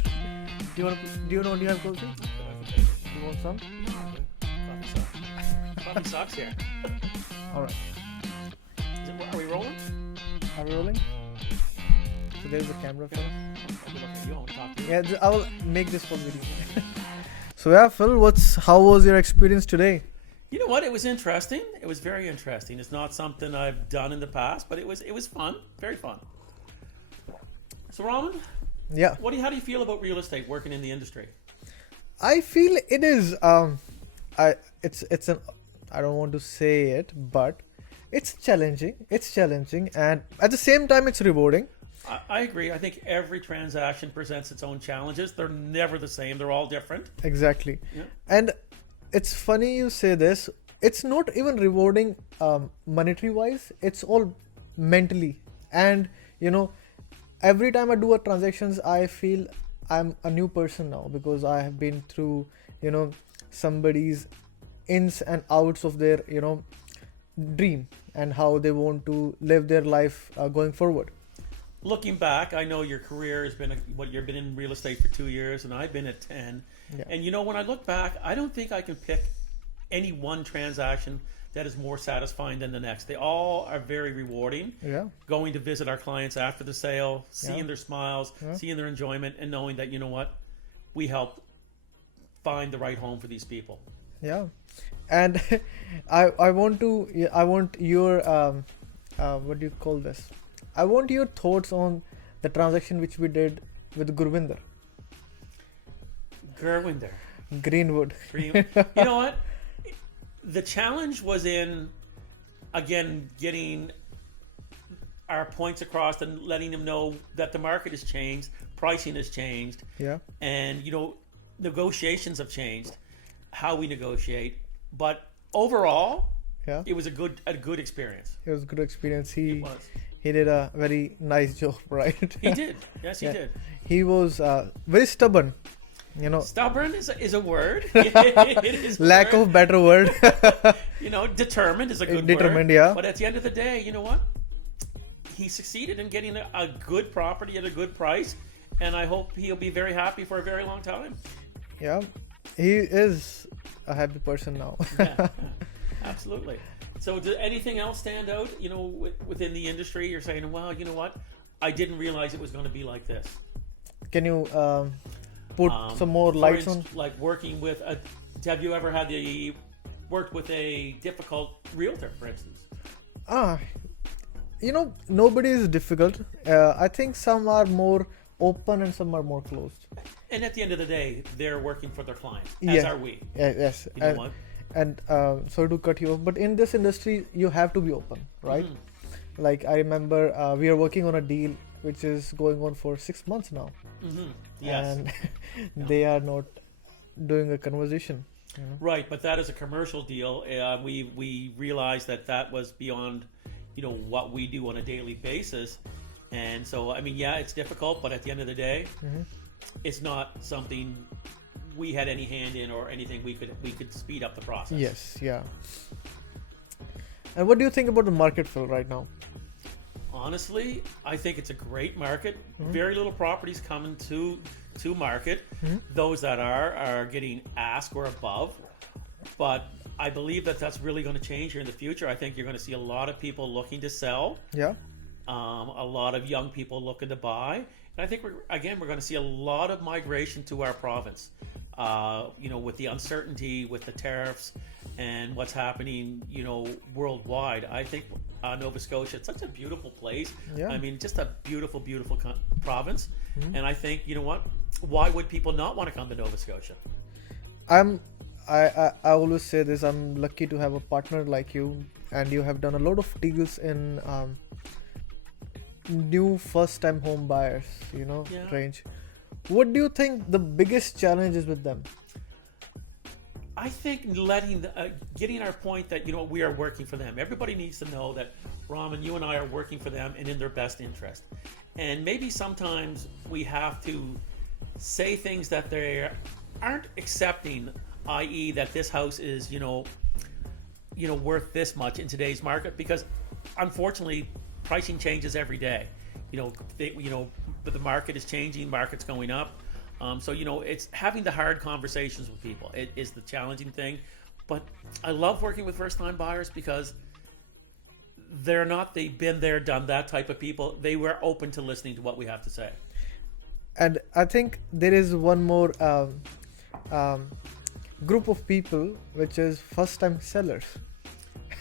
Do you know? Do you have coffee? You want some? Coffee sucks here. All right. Are we rolling? Are we rolling? So there's the camera, Phil. I'll be looking at you. I want to talk to you. Yeah, I will make this for video. So yeah, Phil, how was your experience today? You know what? It was interesting. It was very interesting. It's not something I've done in the past, but it was fun. Very fun. So Raman, Yeah, how do you feel about real estate working in the industry? I feel it is. It's an. I don't want to say it, but it's challenging. It's challenging, and at the same time, it's rewarding. I agree. I think every transaction presents its own challenges. They're never the same. They're all different. Exactly. Yeah. And it's funny you say this. It's not even rewarding monetary wise. It's all mentally. And every time I do a transactions, I feel I'm a new person now because I have been through somebody's ins and outs of their dream and how they want to live their life going forward. Looking back, I know your career has been you've been in real estate for 2 years, and I've been at 10. Yeah. And when I look back, I don't think I can pick any one transaction that is more satisfying than the next. They all are very rewarding. Yeah. Going to visit our clients after the sale, seeing Yeah. their smiles, Yeah. seeing their enjoyment, and knowing that we helped find the right home for these people. Yeah, and I want your what do you call this? I want your thoughts on the transaction which we did with Gurvinder Gerwinder. Greenwood. You know what? The challenge was in, again, getting our points across and letting them know that the market has changed, pricing has changed, Yeah, and negotiations have changed, how we negotiate. But overall, yeah, it was a good experience. it was a good experience. It was. He did a very nice job, right? He did. Yes, he Yeah. did. He was very stubborn. Stubborn is a word. It is a Lack word. of better word. Determined is a good Determined, word. yeah. But at the end of the day, you know what? He succeeded in getting a good property at a good price, and I hope he'll be very happy for a very long time. Yeah, he is a happy person now. Yeah, absolutely. So, does anything else stand out? Within the industry, you're saying, "Wow, you know what? I didn't realize it was going to be like this." Can you put some more For lights on? instance, like working with have you ever worked with a difficult realtor, for instance? Nobody is difficult. I think some are more open and some are more closed. And at the end of the day, they're working for their clients, as Yeah. are we. Yeah, yes. You know what? And sorry to cut you off, but in this industry, you have to be open, right? Mhm. Like I remember, we are working on a deal which is going on for 6 months now, Mm-hmm. Yes. and they are not doing a conversation. Right, but that is a commercial deal. We realized that was beyond, what we do on a daily basis, and so it's difficult, but at the end of the day, Mhm. it's not something we had any hand in or anything we could speed up the process. Yes, yeah. And what do you think about the market, Phil, right now? Honestly, I think it's a great market. Mhm. Very little properties coming to market. Mhm. Those that are getting asked or above. But I believe that's really going to change here in the future. I think you're going to see a lot of people looking to sell, Yeah, a lot of young people looking to buy. And I think we're going to see a lot of migration to our province. With the uncertainty, with the tariffs, and what's happening, worldwide. I think Nova Scotia, it's such a beautiful place. Yeah. I mean, just a beautiful, beautiful province. Mhm. And I think, why would people not want to come to Nova Scotia? I always say this. I'm lucky to have a partner like you, and you have done a lot of deals in new first-time home buyers, Yeah. range. What do you think the biggest challenge is with them? I think getting our point that we are working for them. Everybody needs to know that Raman, you and I are working for them and in their best interest. And maybe sometimes we have to say things that they aren't accepting, i.e., that this house is worth this much in today's market, because unfortunately pricing changes every day. But the market is changing, market's going up. So it's having the hard conversations with people. It is the challenging thing, but I love working with first-time buyers because they've been there, done that type of people. They were open to listening to what we have to say. And I think there is one more um, group of people, which is first-time sellers.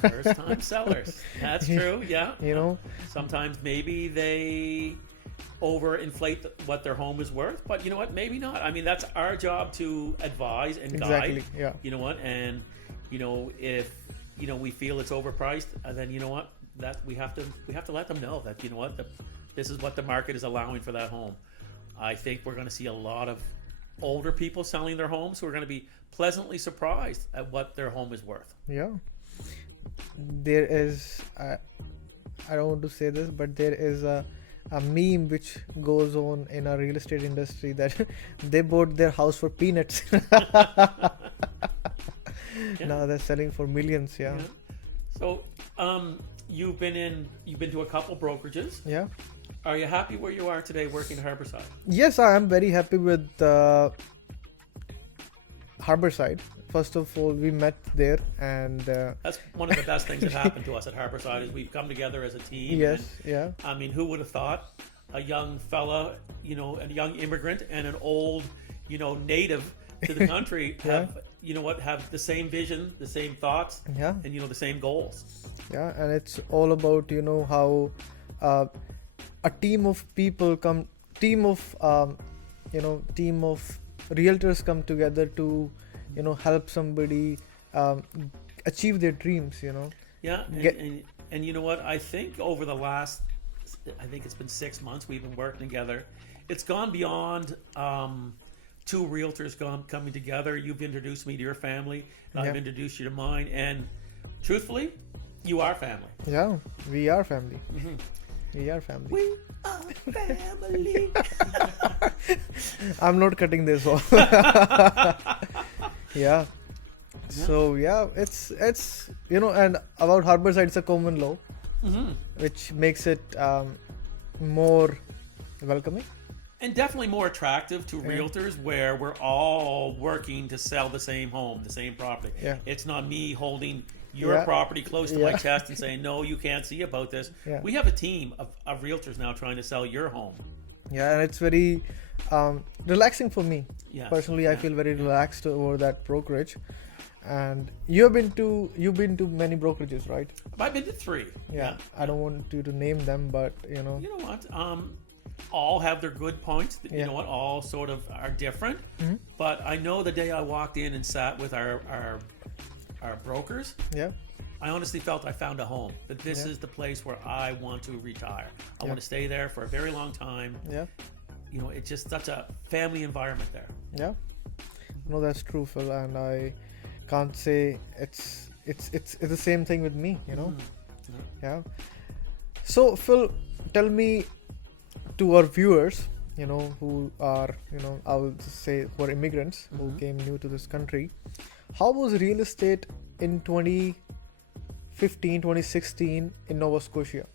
First-time sellers. That's true. Yeah. You know, sometimes maybe they overinflate what their home is worth, but you know what? Maybe not. I mean, that's our job to advise and guide. Exactly. Yeah. You know what? And if we feel it's overpriced, then you know what? That we have to let them know that this is what the market is allowing for that home. I think we're going to see a lot of older people selling their homes who are going to be pleasantly surprised at what their home is worth. Yeah. There is, I don't want to say this, but there is a meme which goes on in our real estate industry that they bought their house for peanuts. Yeah. Now they're selling for millions. Yeah. So, you've been to a couple brokerages. Yeah. Are you happy where you are today working at Harborside? Yes, I am very happy with Harborside. First of all, we met there, and that's one of the best things that happened to us at Harborside is we've come together as a team. Yes, yeah. I mean, who would have thought a young fella, a young immigrant, and an old, native to the country Yeah. have the same vision, the same thoughts, Yeah. and the same goals. Yeah, and it's all about how a team of people team of realtors come together to help somebody achieve their dreams. Yeah, and you know what? I think over the last, it's been 6 months we've been working together. It's gone beyond two realtors coming together. You've introduced me to your family, and I've introduced you to mine. And truthfully, you are family. Yeah, we are family. Mm-hmm. We are family. We are family. I'm not cutting this off. Yeah. So yeah, it's and about Harborside, it's a common law, Mm-hmm. which makes it more welcoming. And definitely more attractive to Yeah. realtors where we're all working to sell the same home, the same property. Yeah. It's not me holding your Yeah. property close to my Yeah. chest and saying, no, you can't see about this. Yeah. We have a team of realtors now trying to sell your home. Yeah, and it's very relaxing for me. Yes. Personally, I Yeah. feel very relaxed over that brokerage. And you've been to many brokerages, right? I've been to 3. Yeah. I don't want you to name them, but You know what? All have their good points. You Yeah. know what? All sort of are different. Mhm. But I know the day I walked in and sat with our brokers, yeah, I honestly felt I found a home. That this Yeah. is the place where I want to retire. I Yeah. want to stay there for a very long time. yeah, It's just such a family environment there. yeah. No, that's true, Phil, and I can't say it's the same thing with me. Mhm. Yeah. So, Phil, tell me, to our viewers, who are, I will say, who are immigrants who Mhm. came new to this country, how was real estate in 2015, 2016 in Nova Scotia?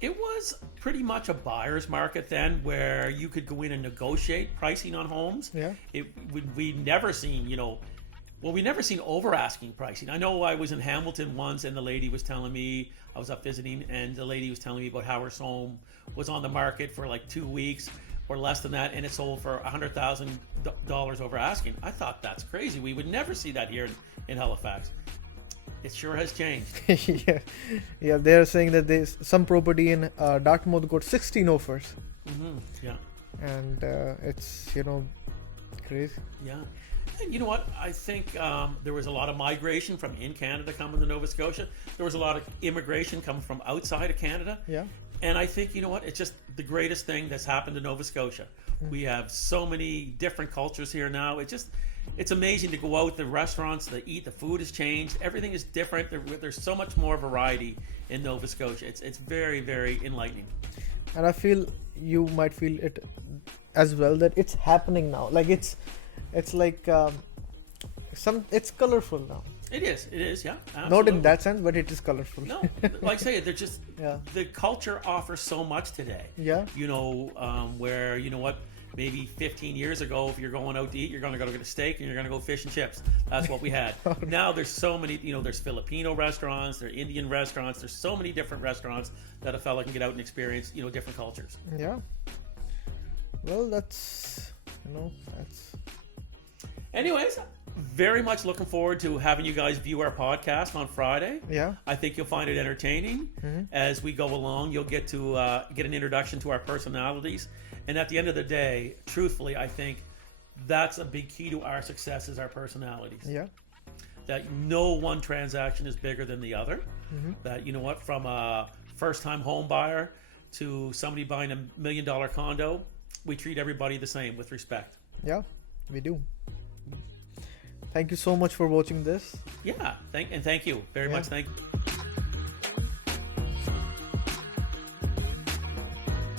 It was pretty much a buyer's market then where you could go in and negotiate pricing on homes. Yeah. We never seen, we never seen over asking pricing. I know I was in Hamilton once and the lady was telling me, I was up visiting, and the lady was telling me about how her home was on the market for like 2 weeks or less than that, and it sold for $100,000 over asking. I thought that's crazy. We would never see that here in Halifax. It sure has changed. Yeah. They're saying that there's some property in Dartmouth got 16 offers, Mm-hmm. Yeah. and it's crazy. Yeah. And you know what? I think there was a lot of migration from in Canada coming to Nova Scotia. There was a lot of immigration coming from outside of Canada. Yeah. And I think, it's just the greatest thing that's happened to Nova Scotia. We have so many different cultures here now. It's amazing to go out to restaurants, to eat. The food has changed. Everything is different. There's so much more variety in Nova Scotia. It's very, very enlightening. And I feel you might feel it as well, that it's happening now. Like it's like it's colorful now. It is, yeah. Not Absolutely. in that sense, but it is colorful. No, like I say, they're just Yeah. the culture offers so much today. Yeah. Where you know what, maybe 15 years ago, if you're going out to eat, you're going to go get a steak and you're going to go fish and chips. That's what we had. Now there's so many. There's Filipino restaurants, there's Indian restaurants. There's so many different restaurants that a fella can get out and experience. Different cultures. Yeah. Well, that's that's. Anyways, very much looking forward to having you guys view our podcast on Friday. Yeah. I think you'll find it entertaining. As we go along, you'll get to get an introduction to our personalities. And at the end of the day, truthfully, I think that's a big key to our success is our personalities. Yeah. That no one transaction is bigger than the other. That, from a first-time home buyer to somebody buying $1 million condo, we treat everybody the same with respect. Yeah, we do. Thank you so much for watching this. Yeah, thank you very much. Thank you.